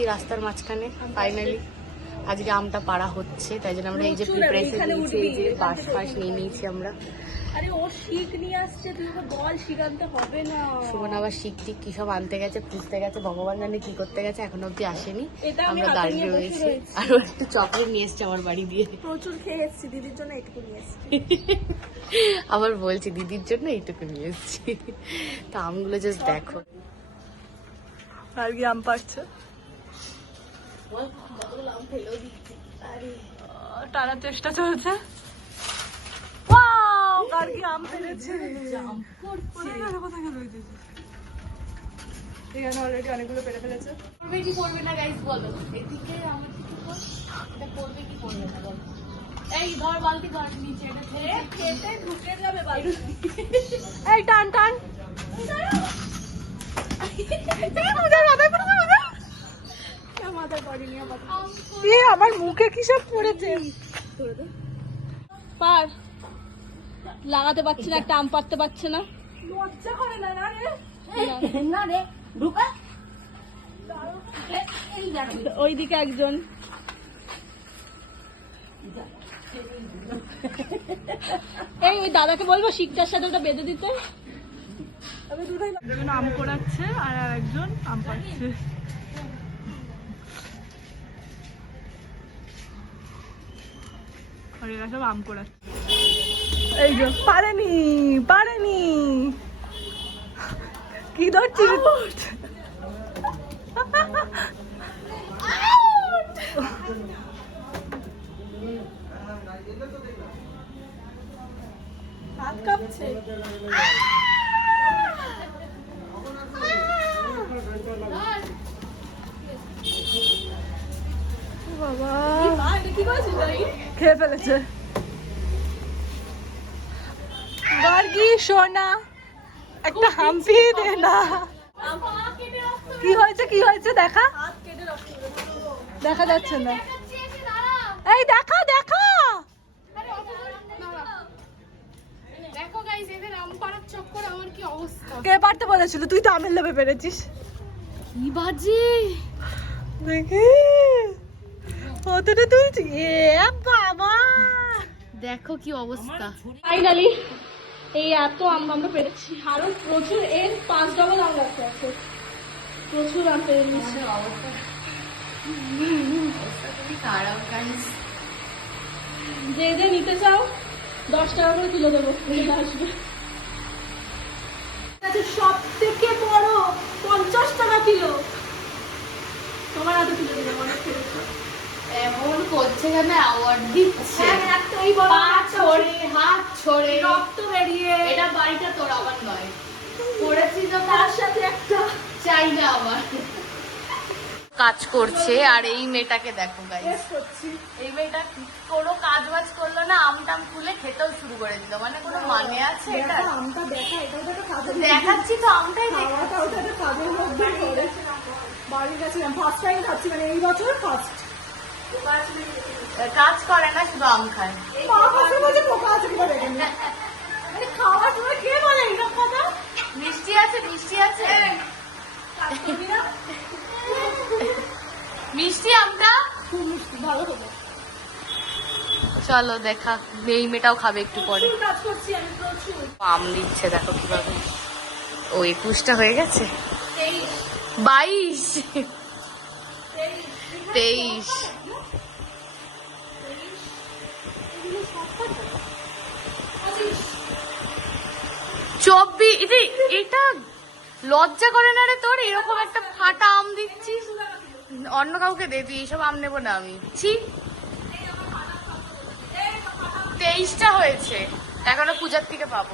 এসেছি রাস্তার মাঝখানে ফাইনালি। আজকে আমটা পাড়া হচ্ছে, তাই জন্য আমরা এই যে প্রিপারেশন নিয়েছি, এই যে বাঁশ ফাঁস নিয়ে নিয়েছি আমরা। আরে ও শিক নিয়ে আসছে, তুই ওকে বল শিক আনতে হবে না। সুমন আবার শিক টিক কি সব আনতে গেছে, খুঁজতে গেছে, ভগবান জানে কি করতে গেছে, এখনো অব্দি আসেনি। আমরা দাঁড়িয়ে রয়েছি। আর ও একটু চকলেট নিয়ে এসছে আমার বাড়ি দিয়ে, প্রচুর খেয়ে এসছি, দিদির জন্য একটু নিয়ে এসছি। আবার বলছি দিদির জন্য এইটুকু নিয়ে এসছি। তো আমগুলো জাস্ট দেখো। আর কি আম পাচ্ছে, টানার চেষ্টা চলছে। গার্গী আম পেরেছে, এখানে অলরেডি অনেকগুলো পেরে ফেলেছে। করবে কি করবে না গাইস বলো, এদিকে আমার দিকে এটা করবে কি করবে না বলো। এই ধর বালতি ধর নিচে, এটা খেতে ঢুকে যাবে বালতি। এই টান টান, আমার মুখে কি সব পড়েছে। পার লাগাতে পারছে না, একটা আম পারতে পারছে না, লজ্জা করে না রে। ঢুকা ওইদিকে একজন, এই ওই দাদাকে বলবো শিকটার সাথে ওটা বেঁধে দিতে। একজন আম কোড়াচ্ছে আর একজন আম পাচ্ছে। আর এরা সব আম কোড়াচ্ছে। এই যে পারেনি পারেনি, কি ধরছিস? হাত কাঁপছে। বাবা খেয়ে ফেলেছে। গার্গী সোনা একটা হাম্পি দে না। কি হয়েছে কি হয়েছে দেখা, দেখা যাচ্ছে না। এই দেখা দেখা, দেখো গাইস এদের আম পাড়ার চক্কর আমার কি অবস্থা। কে পারতে বলেছিল? তুই তো আমের লোভে পেরেছিস। কি বাজে দেখি কতটা তুলছি, এ বাবা দেখো কি অবস্থা। ফাইনালি এই এত আম আমরা পেরেছি, আরো প্রচুর এর 5 ডবল আম রাখতে আছে, প্রচুর আম পেরে নিয়েছি। অবস্থা খুবই খারাপ গাইস। যে যে নিতে চাও 10 টাকা করে তুলে দেবো, নিয়ে আসবে। সব থেকে বড় 50 টাকা কিলো, তোমার হাতে তুলে দেবো। অনেক খেয়েছো, এমন করছে কেন, অ্যাওয়ার্ড দিচ্ছে, একটাই বড়, পা ছড়ে হাত ছড়ে রক্ত বেরিয়ে। এটা বাড়িটা তোর আমার নয়, পড়েছি তো তার সাথে একটা চাই না আমার। কাজ করছে আর এই মেয়েটাকে দেখো গাইস, এই মেয়েটা কোনো কাজ বাজ করলো না, আমটাম খুলে খেতেও শুরু করে দিল, মানে কোনো মানে আছে এটা? আমটা দেখা, এটাও তো একটা কাজের, দেখাচ্ছি তো আমটাই খাওয়াটা ওটা একটা কাজের মধ্যে পড়ে। বাড়ির কাছে ফার্স্ট টাইম খাচ্ছি, মানে এই বছর ফার্স্ট। কাজ করে না, শুধু আম খায়। খাওয়ার সময় কে বলে এইসব কথা? মিষ্টি আছে মিষ্টি আছে, মিষ্টি আমটা খুব মিষ্টি, ভালো হবে। চলো দেখা, এই মেয়েটাও খাবে একটু পরে। কাজ করছি আমি প্রচুর। আম দিচ্ছে দেখো কিভাবে। ও 21টা হয়ে গেছে, 22 23 24। এটা লজ্জা করে না রে তোর, এরকম একটা ফাটা আম দিচ্ছিস? অন্য কাউকে দে, তুই এইসব আম নেবো না আমি। ছি, 23টা হয়েছে, এখনো পূজার থেকে পাবো।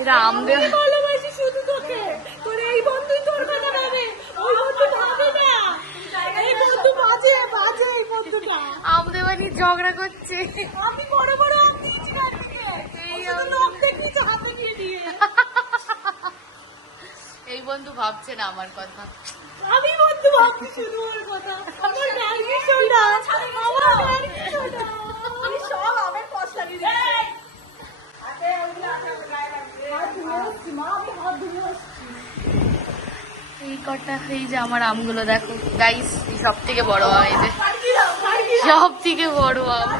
এটা আম দেওয়া, ভালোবাসি শুধু তোকে, তোর এই বন্ধুই তোর কথা ভাবে, ওই বন্ধু ভাবে না। এই বন্ধু বাজে বাজে, এই বন্ধুটা আম দেওয়া নিয়ে ঝগড়া করছে। আমি বড় বড় আম দিয়েছি কালকে, এই লোক দেখি তো হাতে নিয়ে দিয়ে। এই বন্ধু ভাবছে না আমার কথা, আমি বন্ধু ভাবছি শুধু ওর কথা। আমার গার্গী সোনা, আমার গার্গী সোনা, আমি সব আমের কষ্ট লাগিয়ে দিচ্ছি। আরে ওগুলো আছে গায়ে লাগবে, হাত ধুয়ে আসছি মা, আমি হাত ধুয়ে আসছি। এই কটা। এই যে আমার আমগুলো দেখো গাইস, সব থেকে বড় আম, এই যে সব থেকে বড় আম।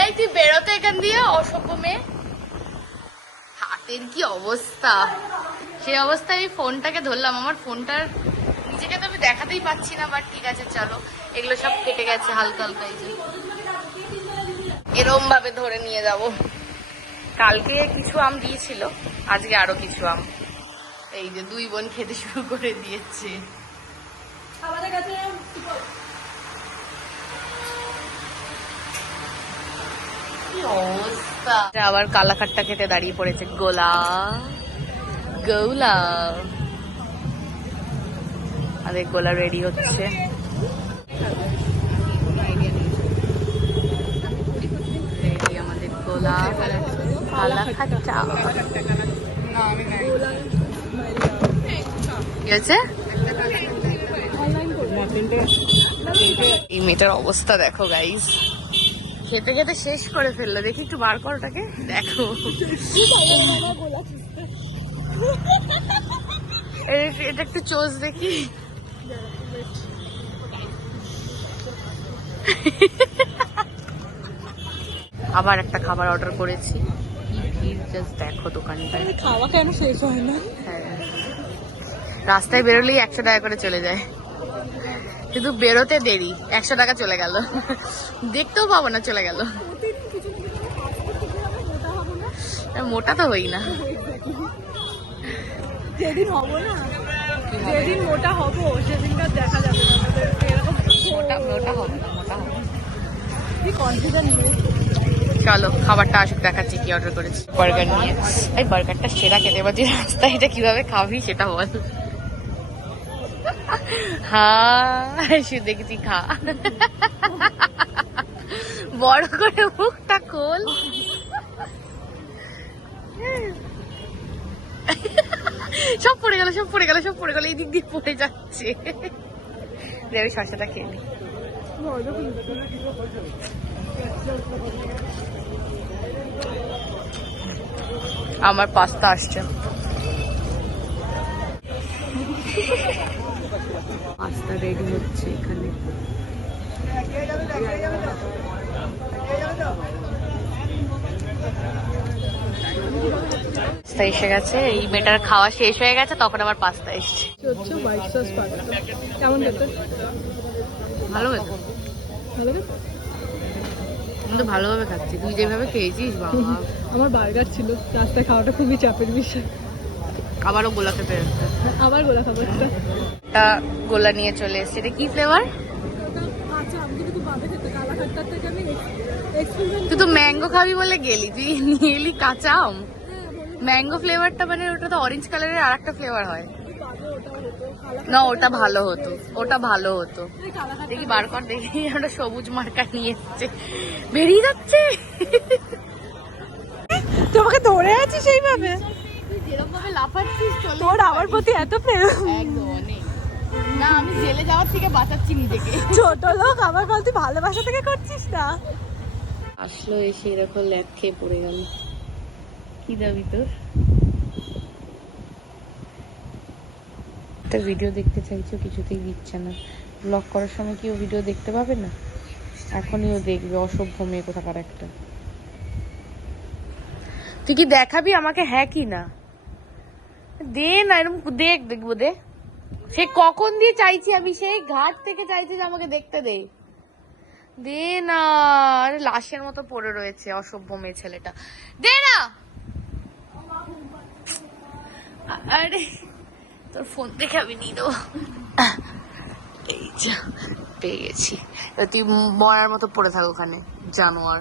এই তুই বেরোতে এখান দিয়ে, অসভ্য মেয়ে। হাতের কি অবস্থা, সেই অবস্থায় আমি ফোনটাকে ধরলাম, আমার ফোনটার নিজেকে তো আমি দেখাতেই পাচ্ছি না, বাট ঠিক আছে চলো, এগুলো সব কেটে গেছে হালকা হালকা। এই যে এরম ভাবে ধরে নিয়ে যাব। কালকে কিছু আম দিয়েছিল, আজকে আরো কিছু আম। এই যে দুই বোন খেতে শুরু করে দিয়েছে। আমাদের কাছে কি অবস্থা। আবার কালাকাট্টা খেতে দাঁড়িয়ে পড়েছে গোলা গোলা। আরে গোলা রেডি হচ্ছে। রেডি আমাদের গোলা কালাকাট্টা। কি হয়েছে? এই মেয়েটার অবস্থা দেখো গাইস, খেতে খেতে শেষ করে ফেললো। দেখি একটু বার কর ওটাকে, দেখো এটা একটু চোজ দেখি। আবার একটা খাবার অর্ডার করেছি, জাস্ট দেখো দোকানটায় খাওয়া কেন শেষ হয় না। হ্যাঁ, রাস্তায় বেরোলেই 100 টাকা করে চলে যায়, কিন্তু বেরোতে দেরি, 100 টাকা চলে গেল, দেখতেও পাবো না, চলে গেল। মোটা তো হই না। যেদিন হবো না, যেদিন মোটা হবো সেদিনকার দেখা যাবে না আমাদের এরকম মোটা মোটা হবে না, মোটা হবে। কি কনফিডেন্ট নেই। চলো খাবারটা আসুক, দেখাচ্ছি কি অর্ডার করেছি। বার্গার নিয়ে, এই বার্গারটা সেরা খেতে পারছি, রাস্তায় এটা কিভাবে খাবি সেটা বল। হ্যাঁ শুধু দেখেছি, খা, বড় করে মুখটা খোল। সব পড়ে গেল, সব পড়ে গেল, সব পড়ে গেল, এই দিক দিয়ে পড়ে যাচ্ছে। আমি শসাটা খেয়ে নি। আমার পাস্তা আসছে, পাস্তা রেডি হচ্ছে এখানে। পাস্তা এসে গেছে, এই মেয়েটার খাওয়া শেষ হয়ে গেছে, তখন আবার পাস্তা এসছে। হচ্ছে হোয়াইট সস পাস্তা। কেমন খেতে? ভালো হয়েছে, ভালো খেতে? আমি তো ভালোভাবে খাচ্ছি, তুই যেভাবে খেয়েছিস বাবা। আমার বার্গার ছিল, রাস্তায় খাওয়াটা খুবই চাপের বিষয়। আবারও গোলা খেতে এসছে। আবার গোলা খাবার একটা গোলা নিয়ে চলে এসছে। এটা কি ফ্লেভার? আচ্ছা আমি কিন্তু বাদে খেতে কালাকাট্টার থেকে আমি এক্সপেরিমেন্ট। তুই তো ম্যাঙ্গো খাবি বলে গেলি, তুই নিয়ে এলি কাঁচা আম। ম্যাঙ্গো ফ্লেভারটা মানে ওটা তো অরেঞ্জ কালারের আর একটা ফ্লেভার হয় না, ওটা ভালো হতো, ওটা ভালো হতো। দেখি বার কর, দেখি আমরা সবুজ মার্কা নিয়ে এসছে, বেরিয়ে যাচ্ছে। তোমাকে ধরে আছি সেইভাবে, যেরকম ভাবে লাফাচ্ছিস তোর আমার প্রতি এত প্রেম। একদম অনেক। না আমি জেলে যাওয়ার থেকে বাঁচাচ্ছি নিজেকে। ছোট লোক আমার প্রতি ভালোবাসা থেকে করছিস না। আসলো এসে এরকম ল্যাপ খেয়ে পড়ে গেল। কি দাবি তোর? একটা ভিডিও দেখতে চাইছো, কিছুতেই দিচ্ছে না। ব্লগ করার সময় কি ও ভিডিও দেখতে পাবে না? এখনই ও দেখবে, অসভ্য মেয়ে কোথাকার একটা। তুই কি দেখাবি আমাকে, হ্যাঁ কি না? দে না, এরকম দেখবো দে। সে কখন দিয়ে চাইছি আমি, সেই ঘাট থেকে চাইছি যে আমাকে দেখতে দে। দে না, আরে লাশের মতো পড়ে রয়েছে অসভ্য মেয়ে ছেলেটা, দে না। আরে তোর ফোন দেখে আমি নিয়ে দেবো। এই যা পেয়ে গেছি, তুই মরার মতো পড়ে থাক ওখানে, জানোয়ার।